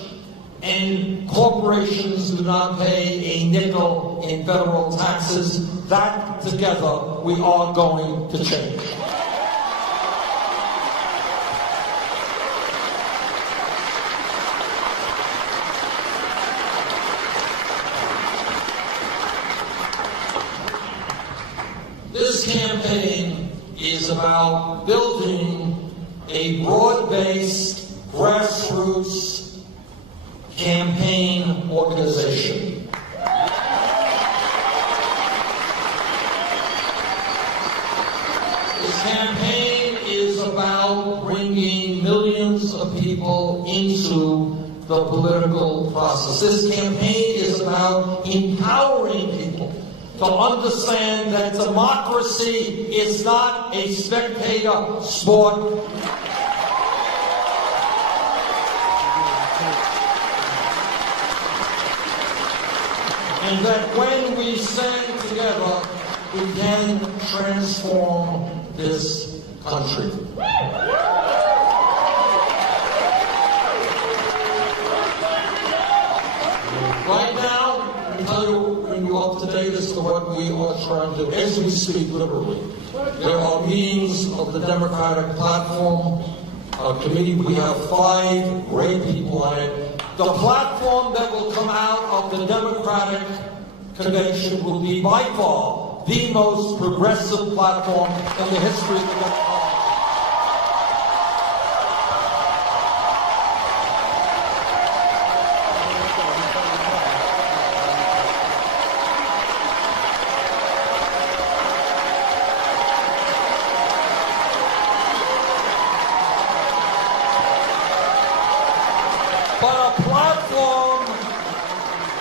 and corporations do not pay a nickel in federal taxes. That together we are going to change. This campaign is about building a broad-based, grassroots campaign organization. This campaign is about bringing millions of people into the political process. This campaign is about empowering people to understand that democracy is not a spectator sport. And that when we stand together, we can transform this country. Right now, I tell you, bring you up to date as to what we are trying to do. As we speak, literally, there are meetings of the Democratic platform committee. We have 5 great people on it. The platform that will come out of the Democratic convention will be by far the most progressive platform in the history of the Democratic Party. But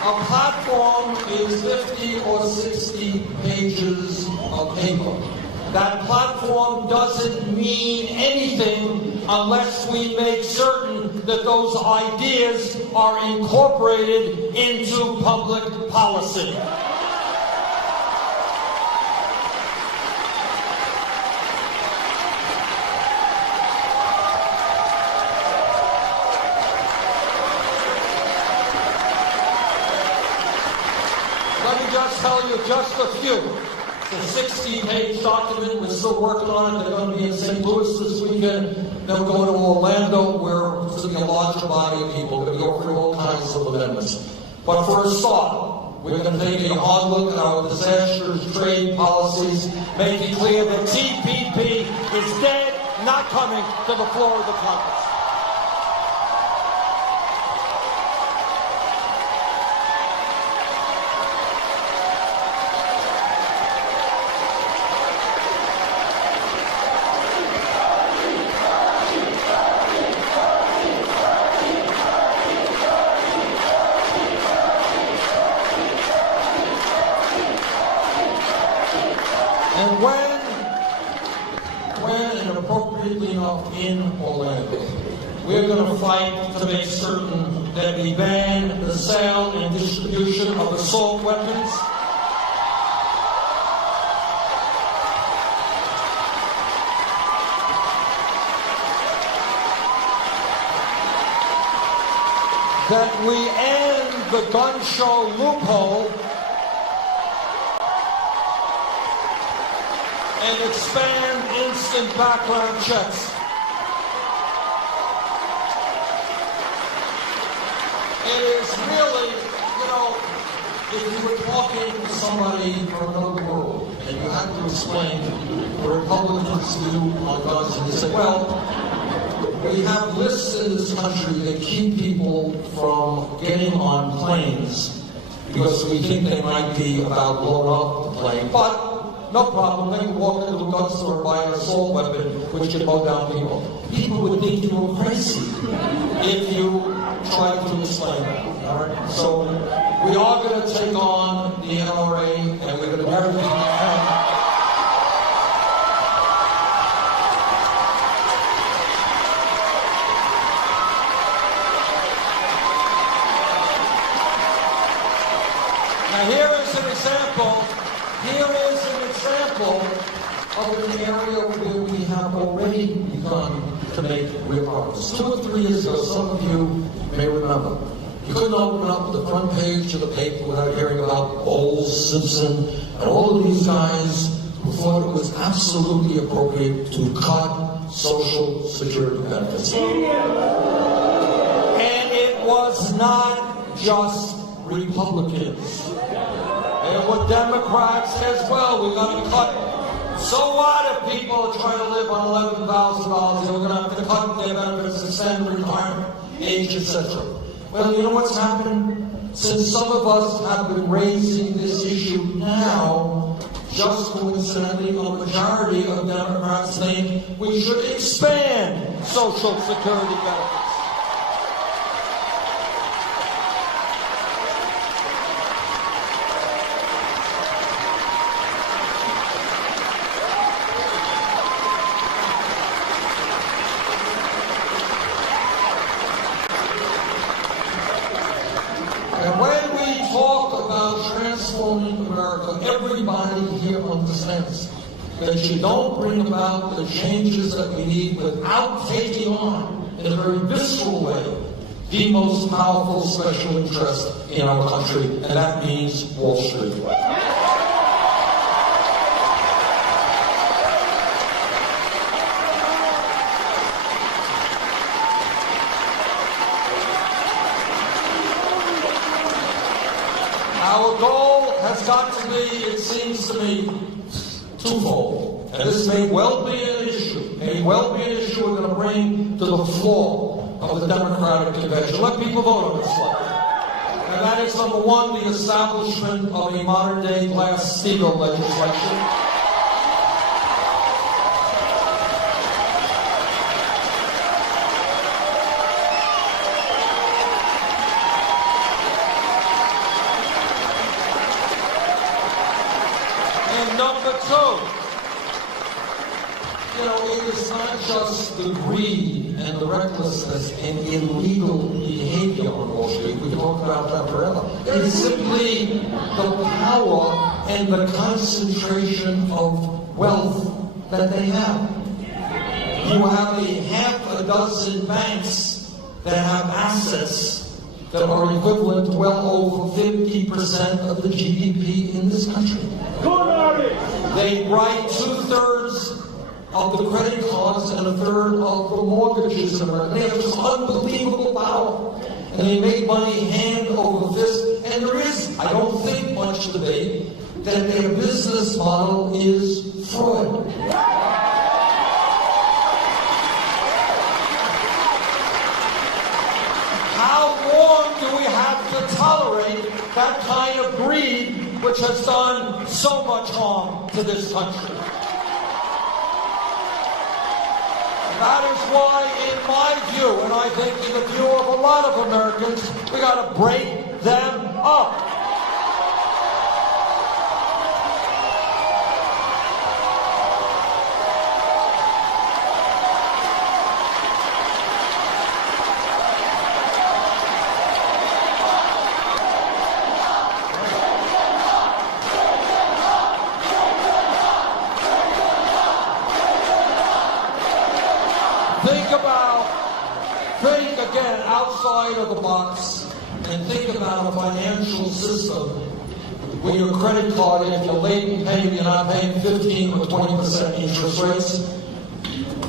a platform is 50 or 60 pages of paper. That platform doesn't mean anything unless we make certain that those ideas are incorporated into public policy. Let me just tell you just a few. It's a 60-page document. We're still working on it. They're going to be in St. Louis this weekend. Then we're going to Orlando, where there's going to be a larger body of people. We're going to go through all kinds of amendments. But for a start, we're going to take a hard look at our disastrous trade policies, make it clear that TPP is dead, not coming to the floor of the Congress. And when appropriately enough in Orlando, we're going to fight to make certain that we ban the sale and distribution of assault weapons. That we end the gun show loophole and expand instant background checks. It is really, if you were talking to somebody from another world and you had to explain the Republicans' view on guns, and you say, well, we have lists in this country that keep people from getting on planes because we think they might be about blowing up the plane. But no problem, they can walk into a gun store and buy an assault weapon which can mow down people. People would think you were crazy if you tried to explain that. All right? So we are going to take on the NRA and we're going to do everything we can. Now here is an example of an area where we have already begun to make real progress. 2 or 3 years ago, some of you may remember, you couldn't open up the front page of the paper without hearing about Bowles, Simpson, and all of these guys who thought it was absolutely appropriate to cut Social Security benefits. And it was not just Republicans. There were Democrats as well. We're going to cut. So what if people are trying to live on $11,000? They're going to have to cut their benefits, extend retirement age, etc. Well, you know what's happening? Since some of us have been raising this issue now, just coincidentally, a majority of Democrats think we should expand Social Security benefits. Everybody here understands that you don't bring about the changes that we need without taking on, in a very visceral way, the most powerful special interest in our country, and that means Wall Street. Our goal has got to be, it seems to me, twofold. And this may well be an issue. We're going to bring to the floor of the Democratic Convention. Let people vote on this one. And that is, number one, the establishment of a modern-day Glass-Steagall legislation. Number two, it is not just the greed and the recklessness and illegal behavior on Wall Street. We can talk about that forever. It's simply the power and the concentration of wealth that they have. You have half a dozen banks that have assets that are equivalent to well over 50% of the GDP in this country. They write 2/3 of the credit cards and 1/3 of the mortgages in America. They have just unbelievable power. And they make money hand over fist. And there is, I don't think, much debate that their business model is fraud. How long do we have to tolerate that kind of greed, which has done so much harm to this country? That is why, in my view, and I think in the view of a lot of Americans, we got to break them up. Think again outside of the box and think about a financial system where your credit card, if you're late in paying, you're not paying 15 or 20% interest rates.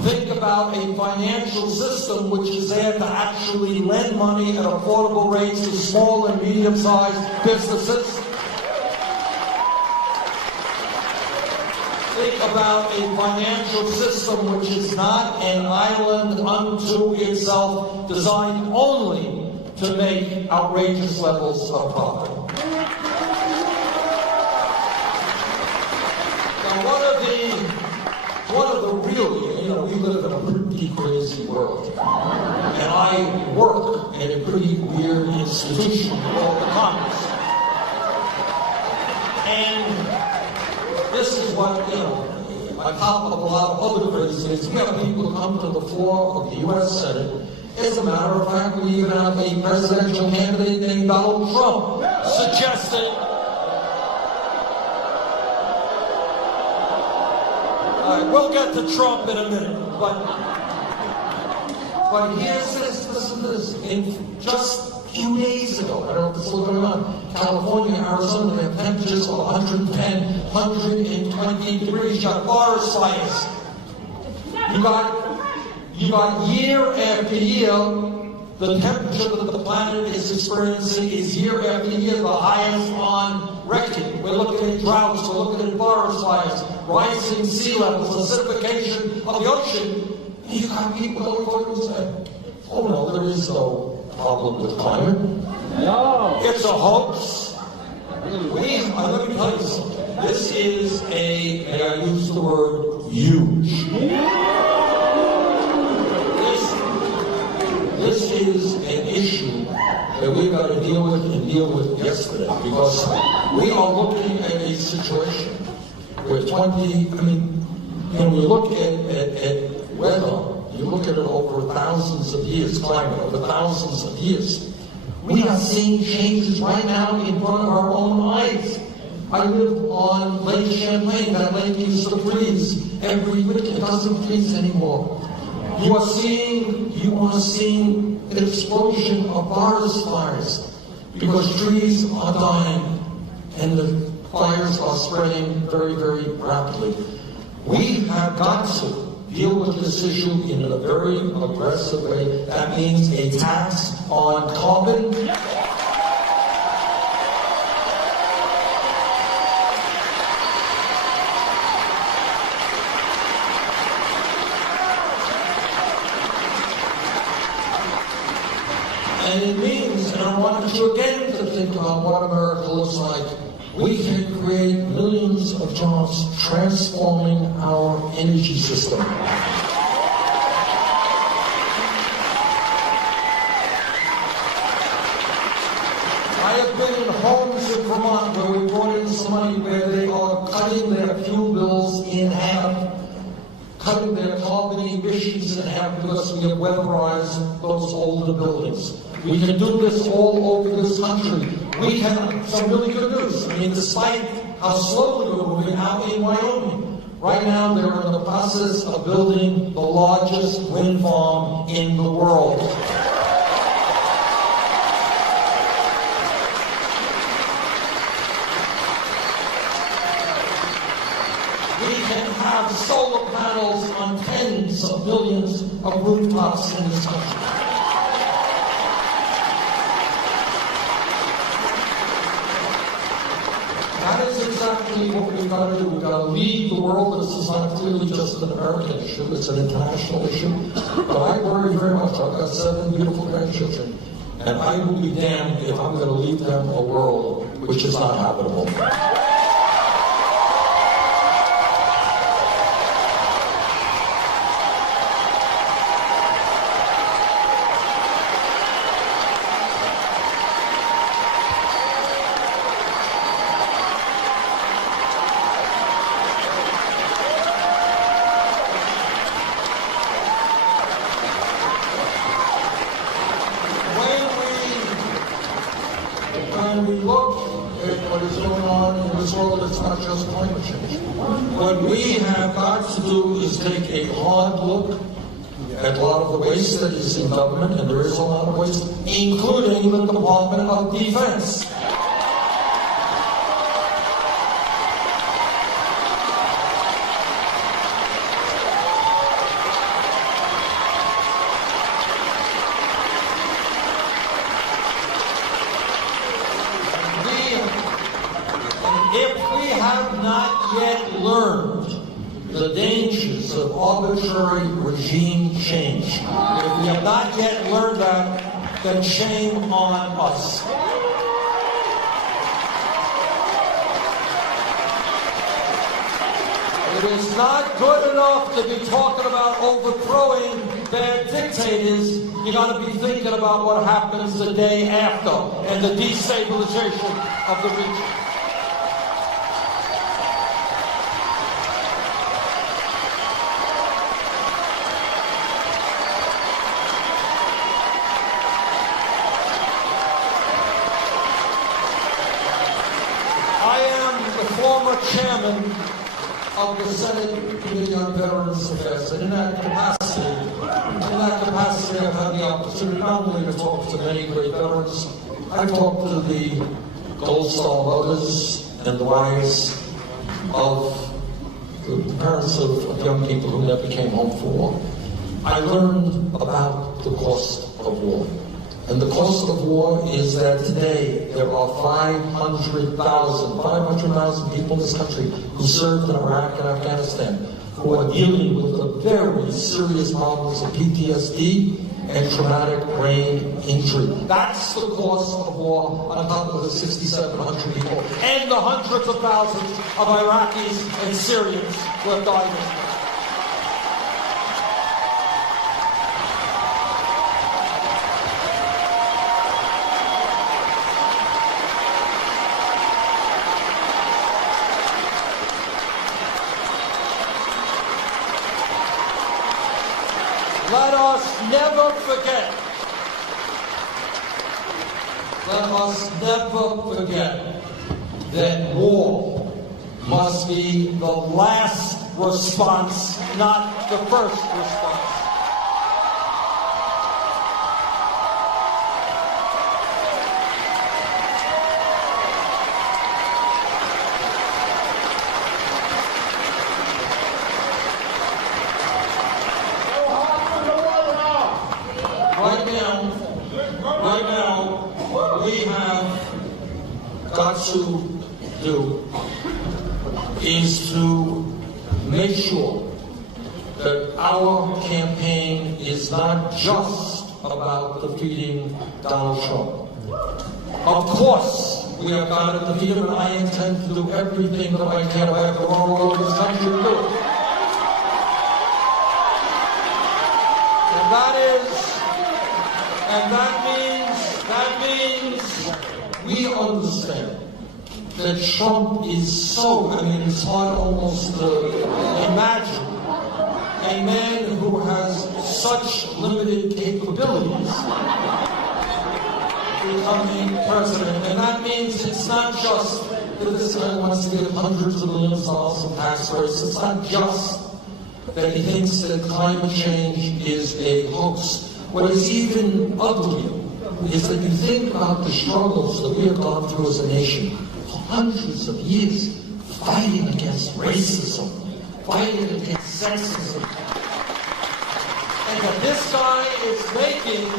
Think about a financial system which is there to actually lend money at affordable rates to small and medium-sized businesses. Think about a financial system which is not an island unto itself, designed only to make outrageous levels of profit. Now, one of the really, we live in a pretty crazy world. And I work in a pretty weird institution called the Congress. And this is what, on top of a lot of other craziness, we have people who come to the floor of the U.S. Senate. As a matter of fact, we even have a presidential candidate named Donald Trump suggesting All right, we'll get to Trump in a minute, but here's this, listen to this. In just a few days ago, I don't know if it's still going on, California, Arizona, they have temperatures of 110, 120 degrees. You got forest fires. You got year after year, the temperature that the planet is experiencing is year after year the highest on record. We're looking at droughts, we're looking at forest fires, rising sea levels, acidification of the ocean. And you got people that look and say, oh no, there is no problem with climate. No. It's a hoax. Let me tell you something. This is and I use the word huge. This is an issue that we've got to deal with yesterday, because we are looking at a situation where when you look at weather, you look at it over thousands of years, climate over thousands of years. We are seeing changes right now in front of our own eyes. I live on Lake Champlain. That lake used to freeze every winter. It doesn't freeze anymore. You are seeing an explosion of forest fires because trees are dying and the fires are spreading very, very rapidly. We have got to deal with this issue in a very aggressive way. That means a tax on carbon. And it means, and I want you again to think about what America looks like. We can create millions of jobs transforming our energy system. I have been in homes in Vermont where we brought in some money where they are cutting their fuel bills in half, cutting their carbon emissions in half because we have weatherized those older buildings. We can do this all over this country. We have some really good news. Despite how slowly we're moving out in Wyoming, right now they're in the process of building the largest wind farm in the world. We can have solar panels on tens of millions of rooftops in this country. That is exactly what we've got to do. We've got to lead the world. This is not clearly just an American issue. It's an international issue. But I worry very much. I've got 7 beautiful grandchildren. And I will be damned if I'm going to leave them a world which is not habitable. When we look at what is going on in this world, it's not just climate change. What we have got to do is take a hard look at a lot of the waste that is in government, and there is a lot of waste, including the Department of Defense. If we have not yet learned the dangers of arbitrary regime change, if we have not yet learned that, then shame on us. It is not good enough to be talking about overthrowing bad dictators. You got to be thinking about what happens the day after and the destabilization of the region. I am the former chairman of the Senate Committee on Veterans Affairs, and in that capacity, I've had the opportunity not only to talk to many great veterans, I've talked to the Gold Star mothers and the wives of the parents of young people who never came home for war. I learned about the cost of war. And the cost of war is that today there are 500,000 people in this country who served in Iraq and Afghanistan who are dealing with the very serious problems of PTSD and traumatic brain injury. That's the cost of war on top of the 6,700 people and the hundreds of thousands of Iraqis and Syrians who have died. Let us never forget that war must be the last response, not the first response. Right now, we have got to do is to make sure that our campaign is not just about defeating Donald Trump. Of course, we have got to defeat him, and I intend to do everything that I can if I have to run all over this country to do it. And that means we understand that Trump is so, it's hard almost to imagine a man who has such limited capabilities becoming president. And that means it's not just that this guy wants to get hundreds of millions of dollars in tax breaks. It's not just that he thinks that climate change is a hoax. What is even uglier is that you think about the struggles that we have gone through as a nation for hundreds of years, fighting against racism, fighting against sexism. And that this guy is making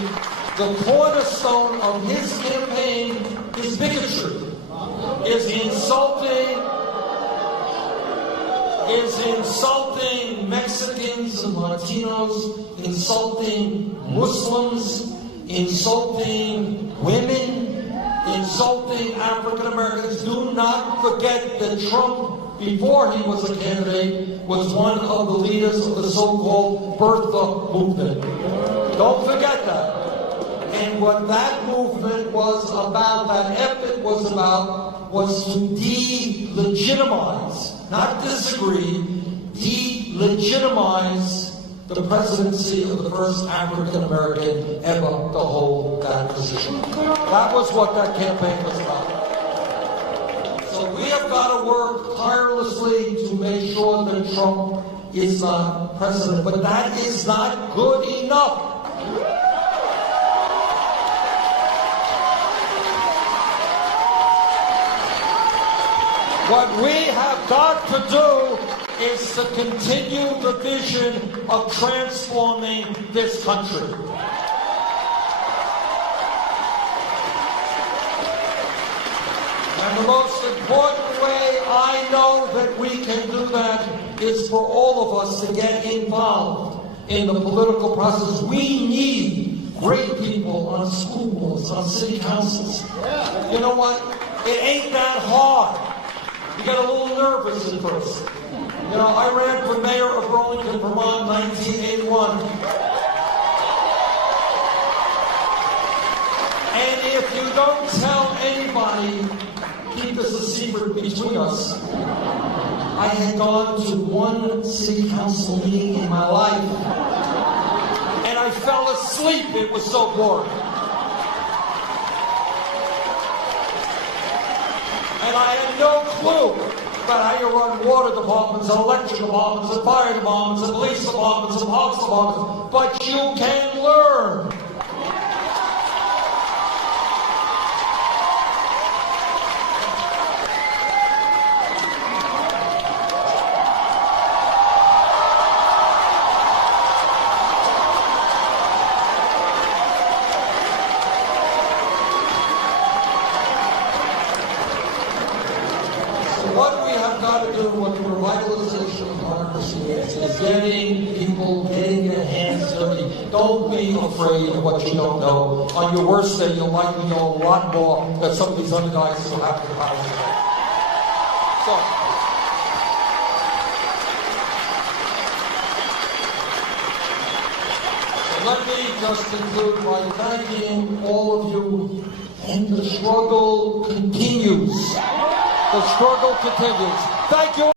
the cornerstone of his campaign is bigotry, is insulting Mexicans and Latinos, insulting Muslims, insulting women, insulting African Americans. Do not forget that Trump, before he was a candidate, was one of the leaders of the so-called Birther movement. Don't forget that. And what that movement was about, that effort was about, was to delegitimize, not disagree, delegitimize the presidency of the first African American ever to hold that position. That was what that campaign was about. So we have got to work tirelessly to make sure that Trump is not president, but that is not good enough. What we have got to do is to continue the vision of transforming this country. And the most important way I know that we can do that is for all of us to get involved in the political process. We need great people on school boards, on city councils. You know what? It ain't that hard. You get a little nervous at first. You know, I ran for mayor of Burlington, Vermont, 1981. And if you don't tell anybody, keep this a secret between us, I had gone to one city council meeting in my life, and I fell asleep. It was so boring. And I had no clue about how you run water departments and electric departments and fire departments and police departments and police departments, but you can learn. What we have got to do, what the revitalization of democracy is getting people, getting their hands dirty. Don't be afraid of what you don't know. On your worst day, you'll likely know a lot more than some of these other guys who have the power. So let me just conclude by thanking all of you, and the struggle continues. The struggle continues. Thank you.